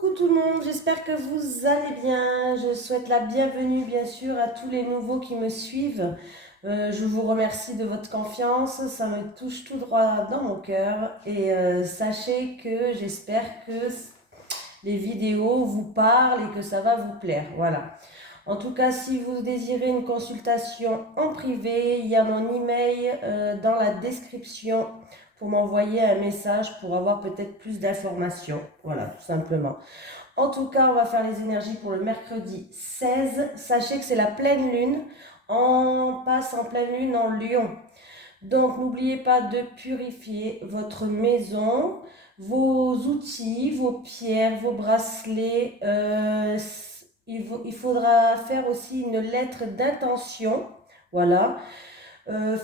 Coucou tout le monde, j'espère que vous allez bien. Je souhaite la bienvenue bien sûr à tous les nouveaux qui me suivent. Je vous remercie de votre confiance, ça me touche tout droit dans mon cœur. Et sachez que j'espère que les vidéos vous parlent et que ça va vous plaire. Voilà. En tout cas, si vous désirez une consultation en privé, il y a mon email dans la description pour m'envoyer un message pour avoir peut-être plus d'informations. Voilà, tout simplement. En tout cas, on va faire les énergies pour le mercredi 16. Sachez que c'est la pleine lune. On passe en pleine lune en Lion. Donc, n'oubliez pas de purifier votre maison, vos outils, vos pierres, vos bracelets. Il faudra faire aussi une lettre d'intention. Voilà.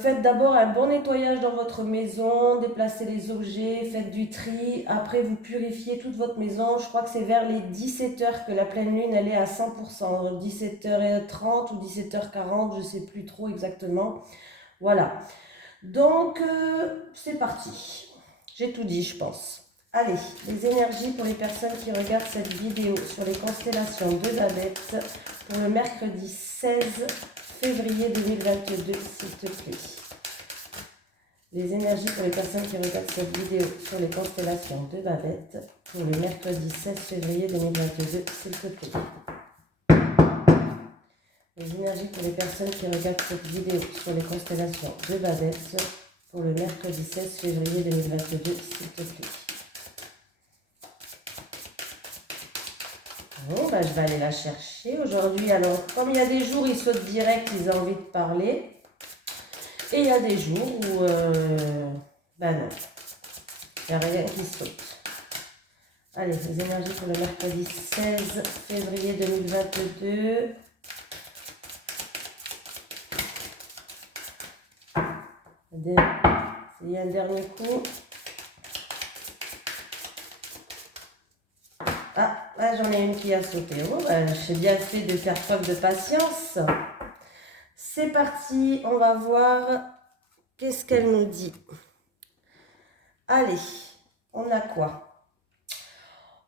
Faites d'abord un bon nettoyage dans votre maison, déplacez les objets, faites du tri. Après, vous purifiez toute votre maison. Je crois que c'est vers les 17h que la pleine lune, elle est à 100%. 17h30 ou 17h40, je ne sais plus trop exactement. Voilà. Donc, c'est parti. J'ai tout dit, je pense. Allez, les énergies pour les personnes qui regardent cette vidéo sur les constellations de Babette pour le mercredi 16 février 2022, s'il te plaît. Les énergies pour les personnes qui regardent cette vidéo sur les constellations de Babette pour le mercredi 16 février 2022, s'il te plaît. Les énergies pour les personnes qui regardent cette vidéo sur les constellations de Babette pour le mercredi 16 février 2022, s'il te plaît. Bon, bah, je vais aller la chercher aujourd'hui. Alors, comme il y a des jours, ils sautent direct, ils ont envie de parler. Et il y a des jours où, ben non, il n'y a rien qui saute. Allez, les énergies pour le mercredi 16 février 2022. Il y a un dernier coup. Ah, là j'en ai une qui a sauté. Oh, ben, j'ai bien fait de faire preuve de patience. C'est parti, on va voir qu'est-ce qu'elle nous dit. Allez, on a quoi?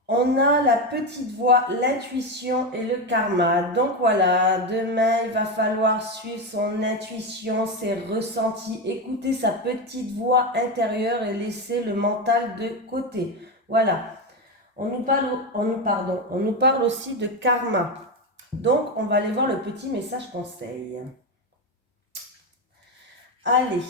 On a la petite voix, l'intuition et le karma. Donc voilà, demain, il va falloir suivre son intuition, ses ressentis, écouter sa petite voix intérieure et laisser le mental de côté. Voilà. On nous parle aussi de karma. Donc, on va aller voir le petit message conseil. Allez.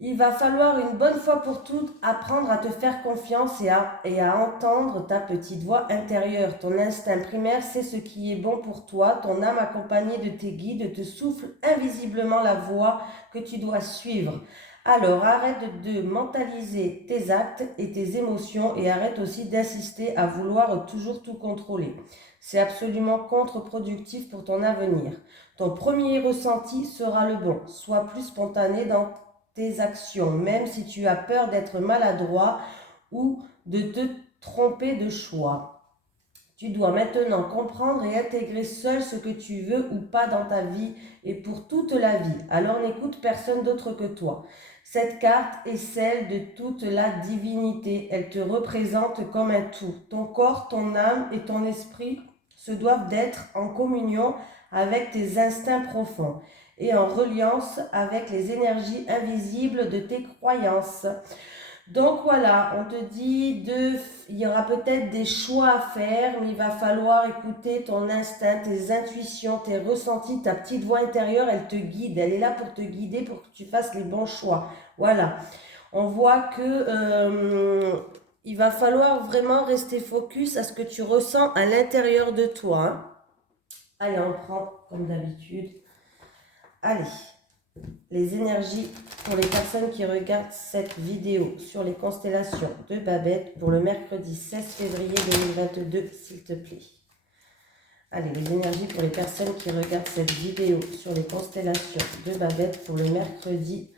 Il va falloir une bonne fois pour toutes apprendre à te faire confiance et à entendre ta petite voix intérieure. Ton instinct primaire sait ce qui est bon pour toi. Ton âme accompagnée de tes guides te souffle invisiblement la voie que tu dois suivre. Alors arrête de mentaliser tes actes et tes émotions et arrête aussi d'insister à vouloir toujours tout contrôler. C'est absolument contre-productif pour ton avenir. Ton premier ressenti sera le bon. Sois plus spontané dans tes actions, même si tu as peur d'être maladroit ou de te tromper de choix. Tu dois maintenant comprendre et intégrer seul ce que tu veux ou pas dans ta vie et pour toute la vie. Alors n'écoute personne d'autre que toi. Cette carte est celle de toute la divinité. Elle te représente comme un tout. Ton corps, ton âme et ton esprit se doivent d'être en communion avec tes instincts profonds et en reliance avec les énergies invisibles de tes croyances. Donc voilà, on te dit il y aura peut-être des choix à faire, mais il va falloir écouter ton instinct, tes intuitions, tes ressentis, ta petite voix intérieure, elle te guide, elle est là pour te guider, pour que tu fasses les bons choix. Voilà, on voit que il va falloir vraiment rester focus à ce que tu ressens à l'intérieur de toi. Hein. Allez, on prend comme d'habitude. Allez, les énergies pour les personnes qui regardent cette vidéo sur les constellations de Babette pour le mercredi 16 février 2022, s'il te plaît. Allez, les énergies pour les personnes qui regardent cette vidéo sur les constellations de Babette pour le mercredi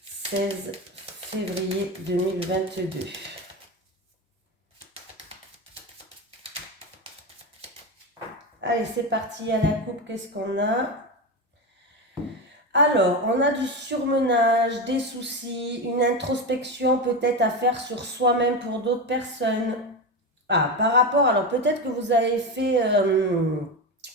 16 février 2022. Allez, c'est parti à la coupe, qu'est-ce qu'on a ? Alors, on a du surmenage, des soucis, une introspection peut-être à faire sur soi-même pour d'autres personnes. Ah, par rapport, alors peut-être que vous avez fait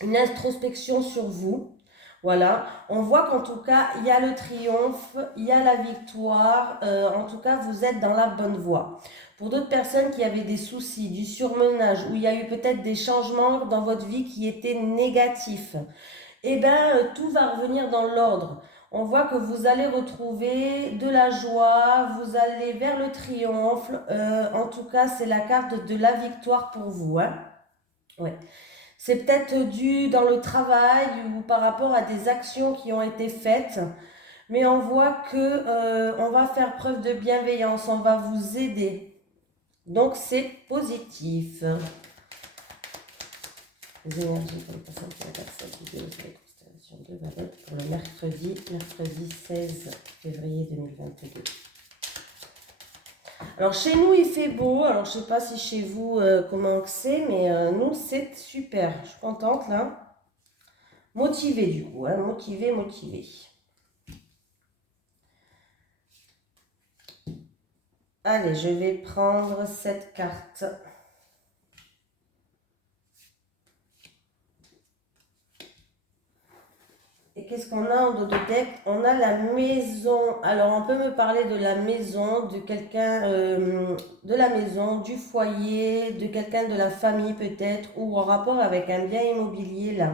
une introspection sur vous. Voilà, on voit qu'en tout cas, il y a le triomphe, il y a la victoire. En tout cas, vous êtes dans la bonne voie. Pour d'autres personnes qui avaient des soucis, du surmenage, où il y a eu peut-être des changements dans votre vie qui étaient négatifs, eh bien, tout va revenir dans l'ordre. On voit que vous allez retrouver de la joie, vous allez vers le triomphe. En tout cas, c'est la carte de la victoire pour vous, hein. Ouais. C'est peut-être dû dans le travail ou par rapport à des actions qui ont été faites, mais on voit que on va faire preuve de bienveillance, on va vous aider. Donc c'est positif. Les énergies comme personne qui regarde cette vidéo sur les constellations de Valette pour le mercredi 16 février 2022. Alors chez nous il fait beau, alors je sais pas si chez vous comment c'est, mais nous c'est super, je suis contente là. Motivée du coup, hein, motivée. Allez, je vais prendre cette carte. Et qu'est-ce qu'on a en dos de deck? On a la maison. Alors, on peut me parler de la maison, de quelqu'un de la maison, du foyer, de quelqu'un de la famille peut-être, ou en rapport avec un bien immobilier là.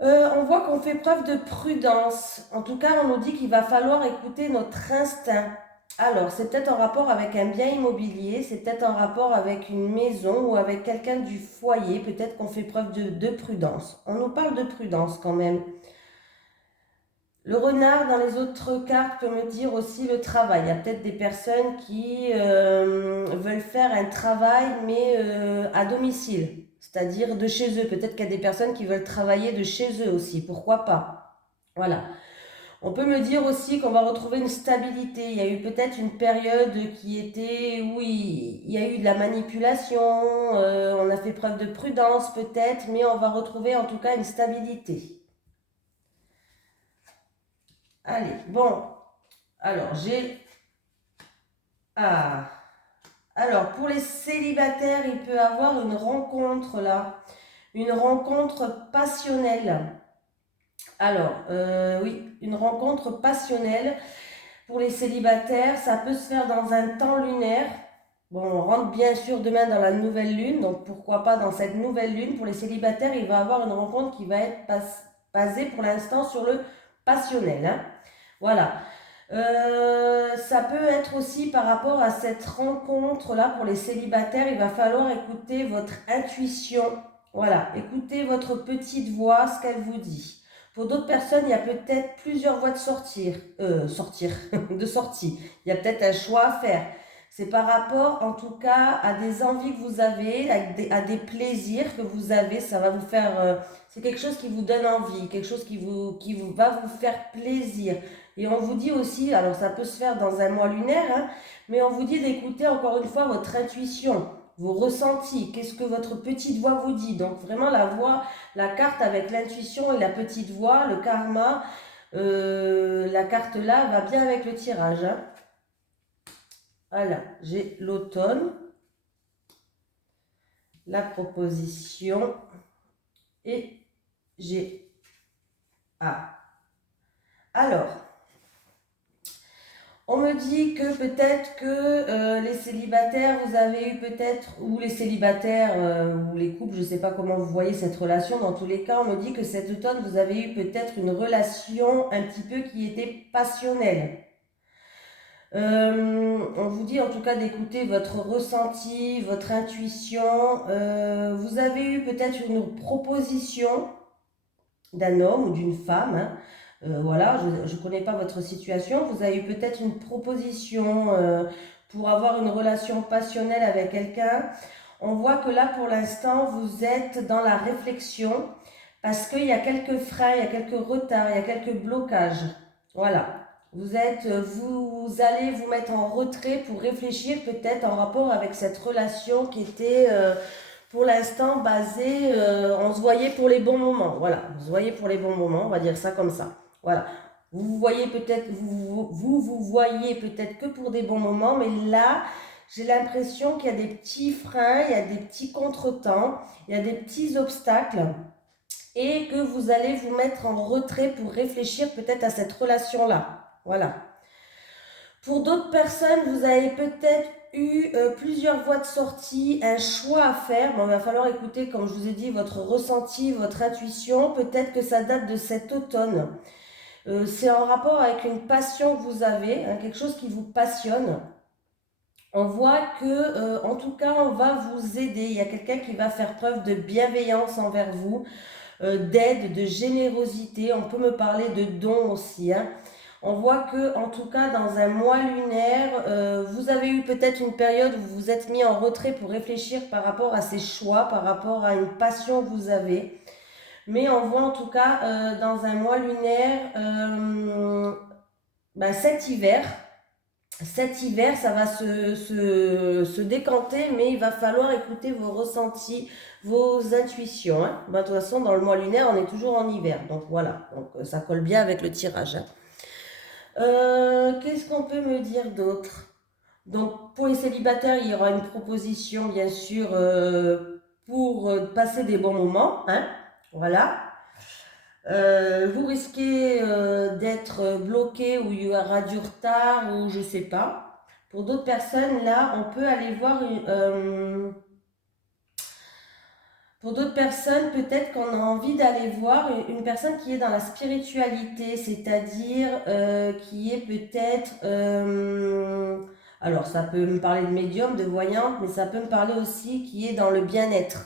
On voit qu'on fait preuve de prudence. En tout cas, on nous dit qu'il va falloir écouter notre instinct. Alors, c'est peut-être en rapport avec un bien immobilier, c'est peut-être en rapport avec une maison ou avec quelqu'un du foyer. Peut-être qu'on fait preuve de prudence. On nous parle de prudence quand même. Le renard, dans les autres cartes, peut me dire aussi le travail. Il y a peut-être des personnes qui veulent faire un travail, mais à domicile, c'est-à-dire de chez eux. Peut-être qu'il y a des personnes qui veulent travailler de chez eux aussi. Pourquoi pas? Voilà. On peut me dire aussi qu'on va retrouver une stabilité. Il y a eu peut-être une période qui était où il y a eu de la manipulation, on a fait preuve de prudence peut-être, mais on va retrouver en tout cas une stabilité. Allez, bon, alors j'ai... Ah, alors pour les célibataires, il peut y avoir une rencontre là, une rencontre passionnelle. Alors, oui, une rencontre passionnelle. Pour les célibataires, ça peut se faire dans un temps lunaire. Bon, on rentre bien sûr demain dans la nouvelle lune, donc pourquoi pas dans cette nouvelle lune. Pour les célibataires, il va y avoir une rencontre qui va être basée pour l'instant sur le passionnel, hein. Voilà. Ça peut être aussi par rapport à cette rencontre-là pour les célibataires, il va falloir écouter votre intuition. Voilà, écoutez votre petite voix, ce qu'elle vous dit. Pour d'autres personnes, il y a peut-être plusieurs voies de de sortie. Il y a peut-être un choix à faire. C'est par rapport, en tout cas, à des envies que vous avez, à des plaisirs que vous avez. Ça va vous faire, c'est quelque chose qui vous donne envie, quelque chose qui va vous faire plaisir. Et on vous dit aussi, alors ça peut se faire dans un mois lunaire, hein, mais on vous dit d'écouter encore une fois votre intuition, vos ressentis, qu'est-ce que votre petite voix vous dit. Donc vraiment la voix, la carte avec l'intuition et la petite voix, le karma, la carte là va bien avec le tirage, hein. Voilà, j'ai l'automne, la proposition et j'ai... Ah, alors... On me dit que peut-être que les célibataires, vous avez eu peut-être, ou les célibataires, ou les couples, je ne sais pas comment vous voyez cette relation, dans tous les cas, on me dit que cet automne, vous avez eu peut-être une relation un petit peu qui était passionnelle. On vous dit en tout cas d'écouter votre ressenti, votre intuition. Vous avez eu peut-être une proposition d'un homme ou d'une femme, hein. Voilà, je ne connais pas votre situation. Vous avez eu peut-être une proposition pour avoir une relation passionnelle avec quelqu'un. On voit que là, pour l'instant, vous êtes dans la réflexion parce qu'il y a quelques freins, il y a quelques retards, il y a quelques blocages. Voilà. Vous allez vous mettre en retrait pour réfléchir peut-être en rapport avec cette relation qui était pour l'instant basée, on se voyait pour les bons moments. Voilà, on se voyait pour les bons moments, on va dire ça comme ça. Voilà. Vous voyez peut-être, vous voyez peut-être que pour des bons moments, mais là, j'ai l'impression qu'il y a des petits freins, il y a des petits contretemps, il y a des petits obstacles et que vous allez vous mettre en retrait pour réfléchir peut-être à cette relation-là. Voilà. Pour d'autres personnes, vous avez peut-être eu plusieurs voies de sortie, un choix à faire. Bon, il va falloir écouter, comme je vous ai dit, votre ressenti, votre intuition. Peut-être que ça date de cet automne. C'est en rapport avec une passion que vous avez, hein, quelque chose qui vous passionne. On voit que, en tout cas, on va vous aider. Il y a quelqu'un qui va faire preuve de bienveillance envers vous, d'aide, de générosité. On peut me parler de dons aussi, hein. On voit que, en tout cas, dans un mois lunaire, vous avez eu peut-être une période où vous vous êtes mis en retrait pour réfléchir par rapport à ces choix, par rapport à une passion que vous avez. Mais on voit en tout cas dans un mois lunaire, cet hiver, ça va se décanter, mais il va falloir écouter vos ressentis, vos intuitions, hein. De toute façon, dans le mois lunaire, on est toujours en hiver. Donc voilà, donc, ça colle bien avec le tirage, hein. Qu'est-ce qu'on peut me dire d'autre? Donc pour les célibataires, il y aura une proposition, bien sûr, pour passer des bons moments, hein. Voilà. Vous risquez d'être bloqué ou il y aura du retard ou je sais pas. Pour d'autres personnes, là, on peut aller voir pour d'autres personnes, peut-être qu'on a envie d'aller voir une personne qui est dans la spiritualité, c'est-à-dire qui est peut-être... alors, ça peut me parler de médium, de voyante, mais ça peut me parler aussi qui est dans le bien-être.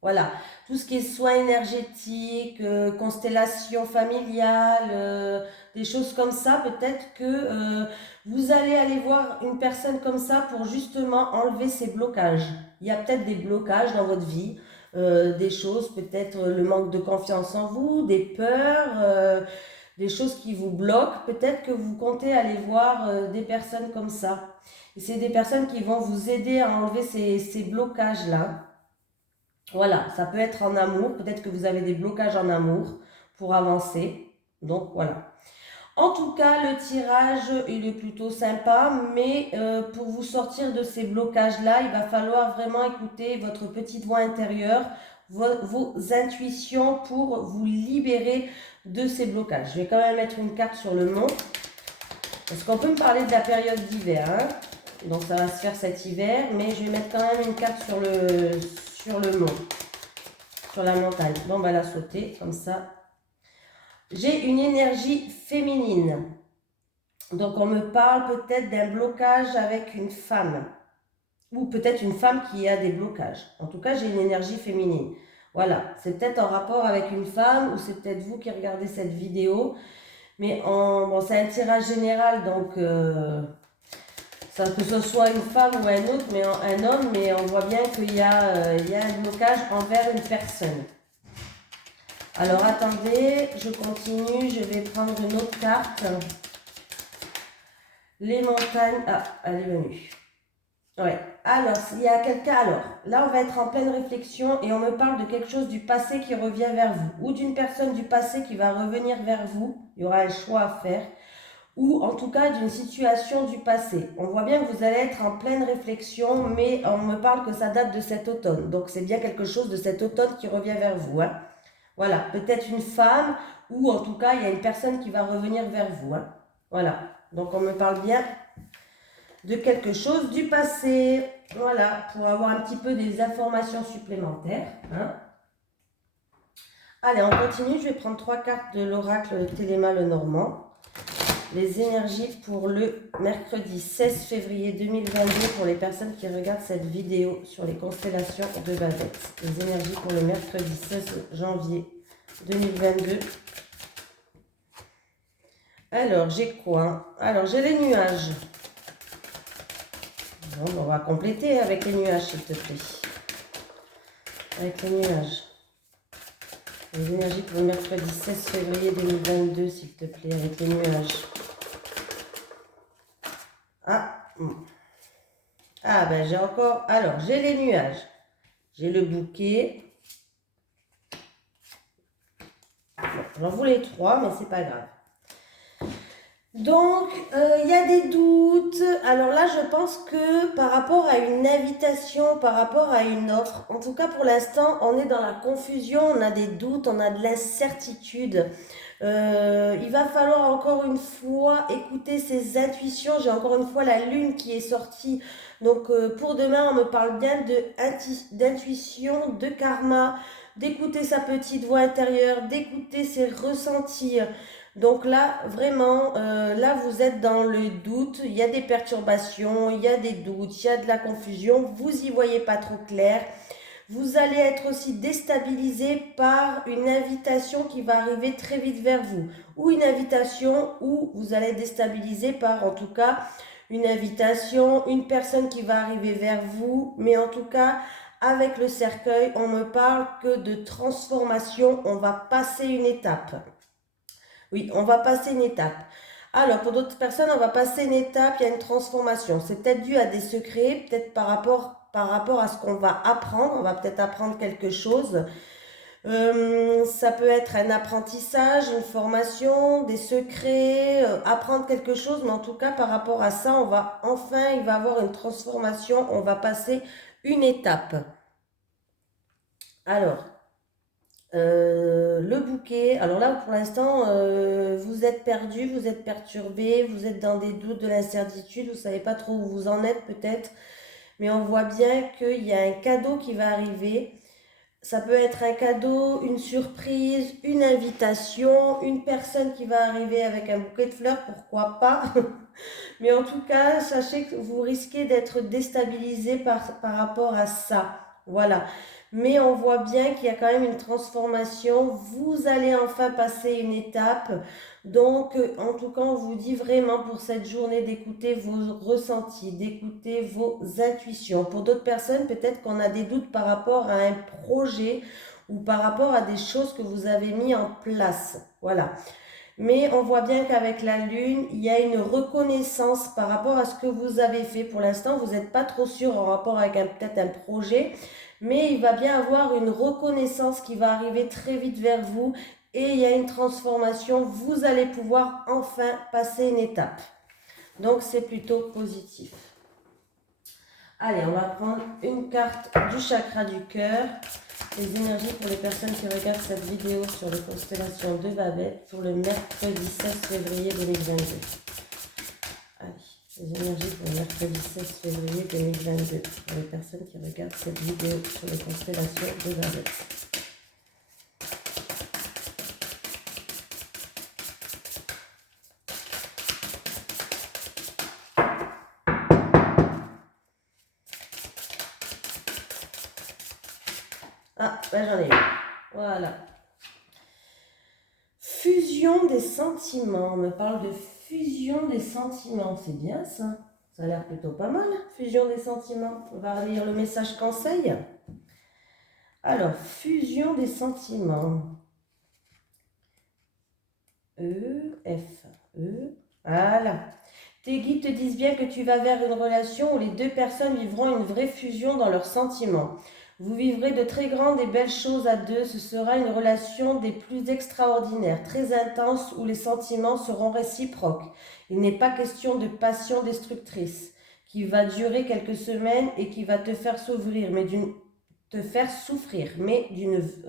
Voilà, tout ce qui est soins énergétiques, constellation familiale, des choses comme ça, peut-être que vous allez aller voir une personne comme ça pour justement enlever ces blocages. Il y a peut-être des blocages dans votre vie, des choses, peut-être le manque de confiance en vous, des peurs, des choses qui vous bloquent. Peut-être que vous comptez aller voir des personnes comme ça. Et c'est des personnes qui vont vous aider à enlever ces blocages-là. Voilà, ça peut être en amour, peut-être que vous avez des blocages en amour pour avancer. Donc voilà. En tout cas, le tirage, il est plutôt sympa, mais pour vous sortir de ces blocages-là, il va falloir vraiment écouter votre petite voix intérieure, vos intuitions pour vous libérer de ces blocages. Je vais quand même mettre une carte sur le mont, parce qu'on peut me parler de la période d'hiver, hein. Donc ça va se faire cet hiver, mais je vais mettre quand même une carte sur le mont, sur la montagne. Bon, on va la sauter comme ça. J'ai une énergie féminine. Donc on me parle peut-être d'un blocage avec une femme. Ou peut-être une femme qui a des blocages. En tout cas, j'ai une énergie féminine. Voilà, c'est peut-être en rapport avec une femme ou c'est peut-être vous qui regardez cette vidéo. Mais bon, c'est un tirage général, donc que ce soit une femme ou un autre, mais un homme, mais on voit bien qu'il y a un blocage envers une personne. Alors attendez, je continue, je vais prendre une autre carte. Les montagnes, ah, elle est venue. Ouais, alors, il y a quelqu'un, alors, là on va être en pleine réflexion et on me parle de quelque chose du passé qui revient vers vous, ou d'une personne du passé qui va revenir vers vous, il y aura un choix à faire, ou en tout cas d'une situation du passé. On voit bien que vous allez être en pleine réflexion, mais on me parle que ça date de cet automne, donc c'est bien quelque chose de cet automne qui revient vers vous, hein. Voilà, peut-être une femme, ou en tout cas il y a une personne qui va revenir vers vous, hein. Voilà, donc on me parle bien de quelque chose du passé. Voilà, pour avoir un petit peu des informations supplémentaires, hein. Allez, on continue. Je vais prendre 3 cartes de l'oracle Téléma Lenormand. Les énergies pour le mercredi 16 février 2022 pour les personnes qui regardent cette vidéo sur les constellations de Babette. Les énergies pour le mercredi 16 janvier 2022. Alors, j'ai quoi? Alors, j'ai les nuages. Bon, on va compléter avec les nuages, s'il te plaît. Avec les nuages. Les énergies pour le mercredi 16 février 2022, s'il te plaît, avec les nuages. Ah, ah ben j'ai encore... Alors, j'ai les nuages. J'ai le bouquet. Bon, j'en voulais 3, mais c'est pas grave. Donc, il y a des doutes. Alors là, je pense que par rapport à une invitation, par rapport à une offre, en tout cas pour l'instant, on est dans la confusion, on a des doutes, on a de l'incertitude. Il va falloir encore une fois écouter ses intuitions. J'ai encore une fois la lune qui est sortie. Donc pour demain, on me parle bien d'intuition, de karma, d'écouter sa petite voix intérieure, d'écouter ses ressentis. Donc là, vraiment, là, vous êtes dans le doute. Il y a des perturbations, il y a des doutes, il y a de la confusion. Vous y voyez pas trop clair. Vous allez être aussi déstabilisé par une invitation qui va arriver très vite vers vous. Ou une invitation où vous allez être déstabilisé par, en tout cas, une invitation, une personne qui va arriver vers vous. Mais en tout cas, avec le cercueil, on me parle que de transformation. On va passer une étape. Oui, on va passer une étape. Alors, pour d'autres personnes, on va passer une étape, il y a une transformation. C'est peut-être dû à des secrets, peut-être par rapport à ce qu'on va apprendre. On va peut-être apprendre quelque chose. Ça peut être un apprentissage, une formation, des secrets, apprendre quelque chose. Mais en tout cas, par rapport à ça, il va y avoir une transformation. On va passer une étape. Alors, le bouquet, alors là pour l'instant vous êtes perdu, vous êtes perturbé, vous êtes dans des doutes, de l'incertitude, vous ne savez pas trop où vous en êtes peut-être, mais on voit bien qu'il y a un cadeau qui va arriver. Ça peut être un cadeau, une surprise, une invitation, une personne qui va arriver avec un bouquet de fleurs, pourquoi pas. Mais en tout cas, sachez que vous risquez d'être déstabilisé par rapport à ça. Voilà. Mais on voit bien qu'il y a quand même une transformation. Vous allez enfin passer une étape. Donc, en tout cas, on vous dit vraiment pour cette journée d'écouter vos ressentis, d'écouter vos intuitions. Pour d'autres personnes, peut-être qu'on a des doutes par rapport à un projet ou par rapport à des choses que vous avez mis en place. Voilà. Mais on voit bien qu'avec la lune, il y a une reconnaissance par rapport à ce que vous avez fait. Pour l'instant, vous n'êtes pas trop sûr en rapport avec peut-être un projet, mais il va bien avoir une reconnaissance qui va arriver très vite vers vous et il y a une transformation. Vous allez pouvoir enfin passer une étape. Donc c'est plutôt positif. Allez, on va prendre une carte du chakra du cœur. Les énergies pour les personnes qui regardent cette vidéo sur les constellations de Babel pour le mercredi 16 février 2022. Allez, les énergies pour le mercredi 16 février 2022 pour les personnes qui regardent cette vidéo sur les constellations de Babel. Ah, ben j'en ai une. Voilà. Fusion des sentiments. On me parle de fusion des sentiments. C'est bien ça. Ça a l'air plutôt pas mal. Fusion des sentiments. On va lire le message conseil. Alors, fusion des sentiments. Voilà. Tes guides te disent bien que tu vas vers une relation où les deux personnes vivront une vraie fusion dans leurs sentiments. Vous vivrez de très grandes et belles choses à deux. Ce sera une relation des plus extraordinaires, très intense, où les sentiments seront réciproques. Il n'est pas question de passion destructrice qui va durer quelques semaines et qui va te faire s'ouvrir, mais d'une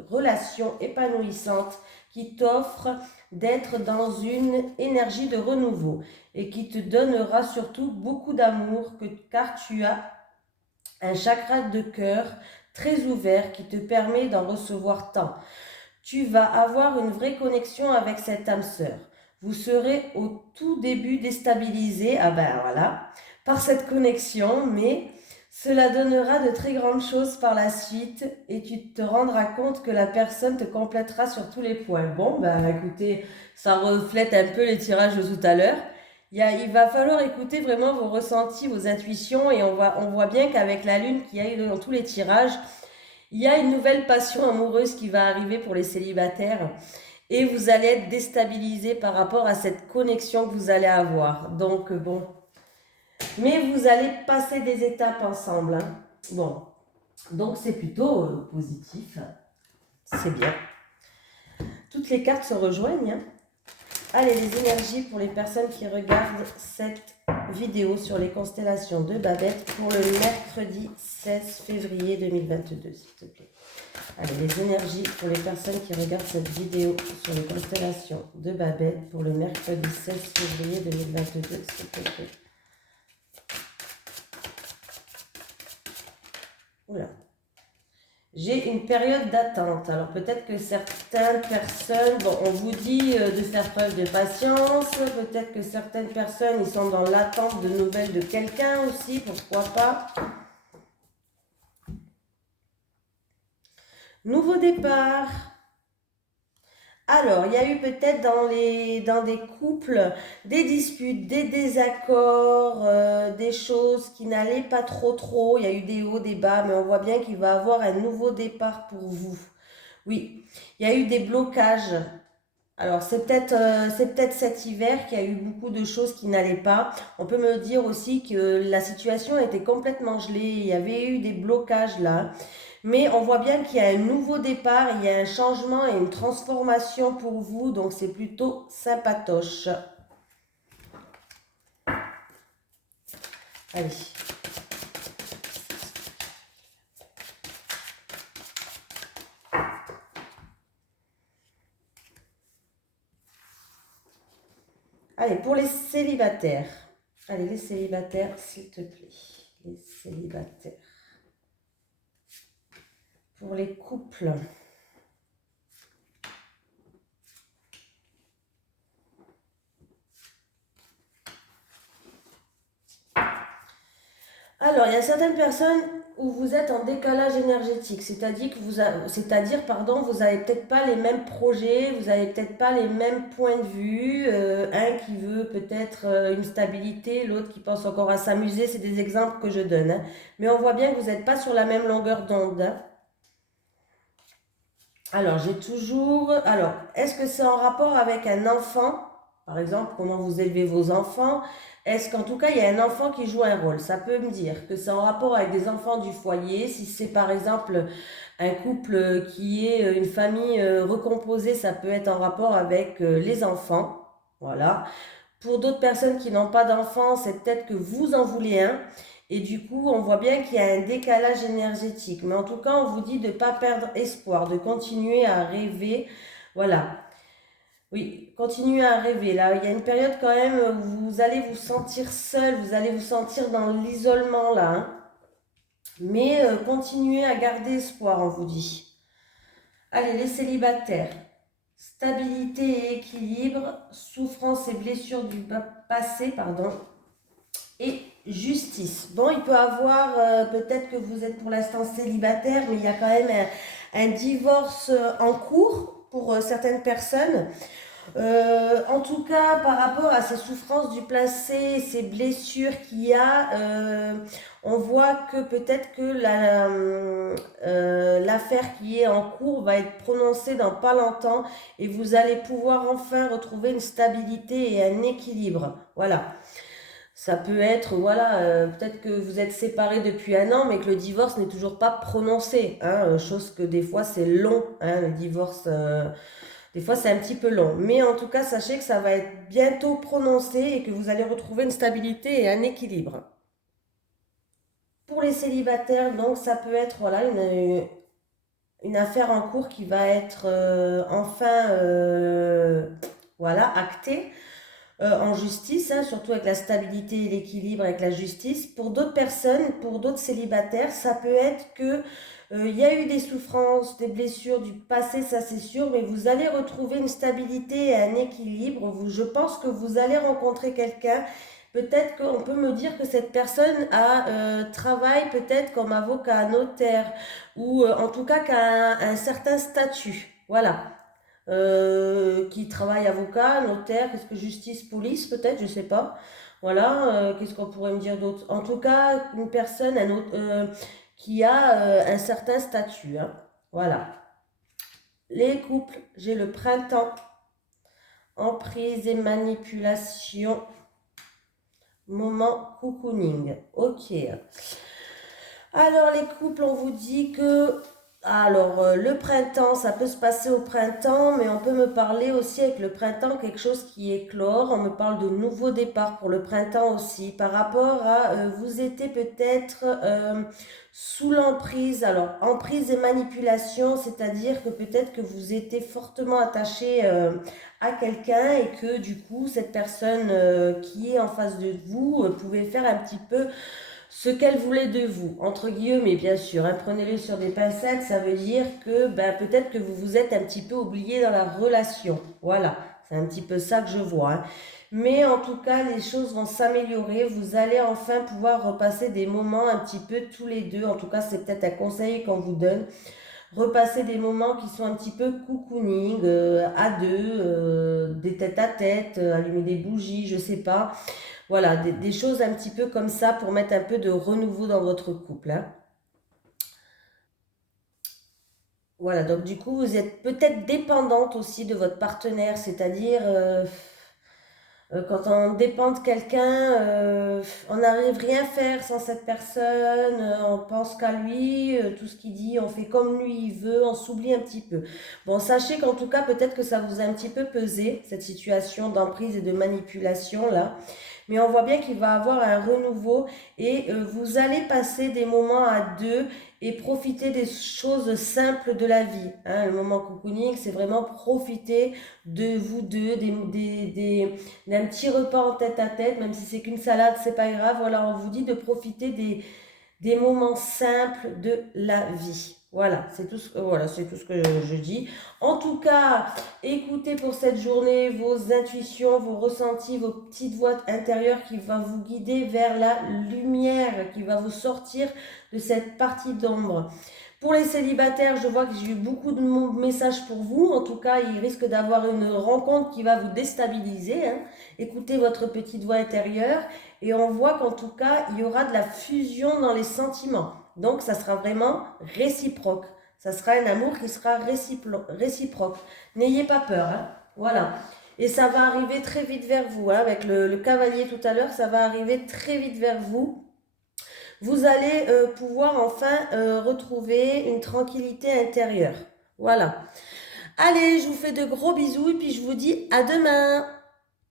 relation épanouissante qui t'offre d'être dans une énergie de renouveau et qui te donnera surtout beaucoup d'amour car tu as un chakra de cœur très ouvert qui te permet d'en recevoir tant. Tu vas avoir une vraie connexion avec cette âme sœur. Vous serez au tout début déstabilisé, par cette connexion, mais cela donnera de très grandes choses par la suite et tu te rendras compte que la personne te complètera sur tous les points. Bon, écoutez, ça reflète un peu les tirages de tout à l'heure. Il va falloir écouter vraiment vos ressentis, vos intuitions et on voit bien qu'avec la lune qui a eu dans tous les tirages, il y a une nouvelle passion amoureuse qui va arriver pour les célibataires et vous allez être déstabilisé par rapport à cette connexion que vous allez avoir. Donc bon, mais vous allez passer des étapes ensemble. Hein. Bon, donc c'est plutôt positif. C'est bien. Toutes les cartes se rejoignent. Hein. Allez, les énergies pour les personnes qui regardent cette vidéo sur les constellations de Babette pour le mercredi 16 février 2022, s'il te plaît. Allez, les énergies pour les personnes qui regardent cette vidéo sur les constellations de Babette pour le mercredi 16 février 2022, s'il te plaît. Oula. J'ai une période d'attente. Alors peut-être que certaines personnes, bon, on vous dit de faire preuve de patience. Peut-être que certaines personnes, ils sont dans l'attente de nouvelles de quelqu'un aussi, pourquoi pas. Nouveau départ. Alors, il y a eu peut-être dans des couples des disputes, des désaccords, des choses qui n'allaient pas trop. Il y a eu des hauts, des bas, mais on voit bien qu'il va y avoir un nouveau départ pour vous. Oui, il y a eu des blocages. Alors, c'est peut-être cet hiver qu'il y a eu beaucoup de choses qui n'allaient pas. On peut me dire aussi que la situation était complètement gelée. Il y avait eu des blocages là. Mais on voit bien qu'il y a un nouveau départ, il y a un changement et une transformation pour vous. Donc, c'est plutôt sympatoche. Allez. Allez, pour les célibataires. Allez, les célibataires, s'il te plaît. Les célibataires. Pour les couples. Alors, il y a certaines personnes où vous êtes en décalage énergétique, c'est-à-dire que vous n'avez peut-être pas les mêmes projets, vous n'avez peut-être pas les mêmes points de vue. Un qui veut peut-être une stabilité, l'autre qui pense encore à s'amuser. C'est des exemples que je donne, hein. Mais on voit bien que vous n'êtes pas sur la même longueur d'onde, hein. Alors, j'ai toujours. Alors, est-ce que c'est en rapport avec un enfant? Par exemple, comment vous élevez vos enfants? Est-ce qu'en tout cas, il y a un enfant qui joue un rôle? Ça peut me dire que c'est en rapport avec des enfants du foyer. Si c'est par exemple un couple qui est une famille recomposée, ça peut être en rapport avec les enfants. Voilà. Pour d'autres personnes qui n'ont pas d'enfants, c'est peut-être que vous en voulez un. Et du coup, on voit bien qu'il y a un décalage énergétique. Mais en tout cas, on vous dit de ne pas perdre espoir, de continuer à rêver. Voilà. Oui, continuez à rêver. Là, il y a une période quand même où vous allez vous sentir seul, vous allez vous sentir dans l'isolement là, hein. Mais continuez à garder espoir, on vous dit. Allez, les célibataires. Stabilité et équilibre, souffrance et blessures du passé, pardon, et justice. Bon, il peut avoir, peut-être que vous êtes pour l'instant célibataire, mais il y a quand même un divorce en cours pour certaines personnes. En tout cas, par rapport à ces souffrances du passé, ces blessures qu'il y a, on voit que peut-être que l'affaire qui est en cours va être prononcée dans pas longtemps et vous allez pouvoir enfin retrouver une stabilité et un équilibre. Voilà. Ça peut être, voilà, peut-être que vous êtes séparés depuis un an, mais que le divorce n'est toujours pas prononcé, hein, chose que des fois c'est long, hein, le divorce. Des fois, c'est un petit peu long. Mais en tout cas, sachez que ça va être bientôt prononcé et que vous allez retrouver une stabilité et un équilibre. Pour les célibataires, donc, ça peut être voilà, une affaire en cours qui va être enfin voilà, actée en justice, hein, surtout avec la stabilité et l'équilibre avec la justice. Pour d'autres personnes, pour d'autres célibataires, ça peut être que il y a eu des souffrances, des blessures du passé, ça c'est sûr, mais vous allez retrouver une stabilité et un équilibre. Je pense que vous allez rencontrer quelqu'un. Peut-être qu'on peut me dire que cette personne travaille peut-être comme avocat, notaire, ou en tout cas qu'a un certain statut. Voilà. Qui travaille avocat, notaire, qu'est-ce que justice, police peut-être, je sais pas. Voilà, qu'est-ce qu'on pourrait me dire d'autre? En tout cas, une personne qui a un certain statut, hein. Voilà. Les couples, j'ai le printemps, emprise et manipulation, moment cocooning. Ok. Alors les couples, on vous dit que Alors, le printemps, ça peut se passer au printemps, mais on peut me parler aussi avec le printemps, quelque chose qui éclore. On me parle de nouveaux départs pour le printemps aussi. Par rapport à, vous étiez peut-être sous l'emprise. Alors, emprise et manipulation, c'est-à-dire que peut-être que vous étiez fortement attaché à quelqu'un et que du coup, cette personne qui est en face de vous pouvait faire un petit peu ce qu'elle voulait de vous, entre guillemets bien sûr, hein, prenez-le sur des pincettes, ça veut dire que ben, peut-être que vous vous êtes un petit peu oublié dans la relation. Voilà, c'est un petit peu ça que je vois, hein. Mais en tout cas, les choses vont s'améliorer, vous allez enfin pouvoir repasser des moments un petit peu tous les deux, en tout cas c'est peut-être un conseil qu'on vous donne, repasser des moments qui sont un petit peu cocooning, à deux, des têtes à tête, allumer des bougies, je sais pas. Voilà, des choses un petit peu comme ça pour mettre un peu de renouveau dans votre couple, hein. Voilà, donc du coup, vous êtes peut-être dépendante aussi de votre partenaire, c'est-à-dire quand on dépend de quelqu'un, on n'arrive rien à faire sans cette personne, on pense qu'à lui, tout ce qu'il dit, on fait comme lui il veut, on s'oublie un petit peu. Bon, sachez qu'en tout cas, peut-être que ça vous a un petit peu pesé, cette situation d'emprise et de manipulation là. Mais on voit bien qu'il va avoir un renouveau et vous allez passer des moments à deux et profiter des choses simples de la vie, hein. Le moment cocooning, c'est vraiment profiter de vous deux, d'un petit repas en tête à tête, même si c'est qu'une salade, c'est pas grave. Voilà, on vous dit de profiter des moments simples de la vie. Voilà, c'est tout ce que je dis. En tout cas, écoutez pour cette journée vos intuitions, vos ressentis, vos petites voix intérieures qui vont vous guider vers la lumière, qui va vous sortir de cette partie d'ombre. Pour les célibataires, je vois que j'ai eu beaucoup de messages pour vous. En tout cas, il risque d'avoir une rencontre qui va vous déstabiliser, hein. Écoutez votre petite voix intérieure et on voit qu'en tout cas, il y aura de la fusion dans les sentiments. Donc, ça sera vraiment réciproque. Ça sera un amour qui sera réciproque. N'ayez pas peur, hein. Voilà. Et ça va arriver très vite vers vous, hein. Avec le cavalier tout à l'heure, ça va arriver très vite vers vous. Vous allez pouvoir enfin retrouver une tranquillité intérieure. Voilà. Allez, je vous fais de gros bisous et puis je vous dis à demain.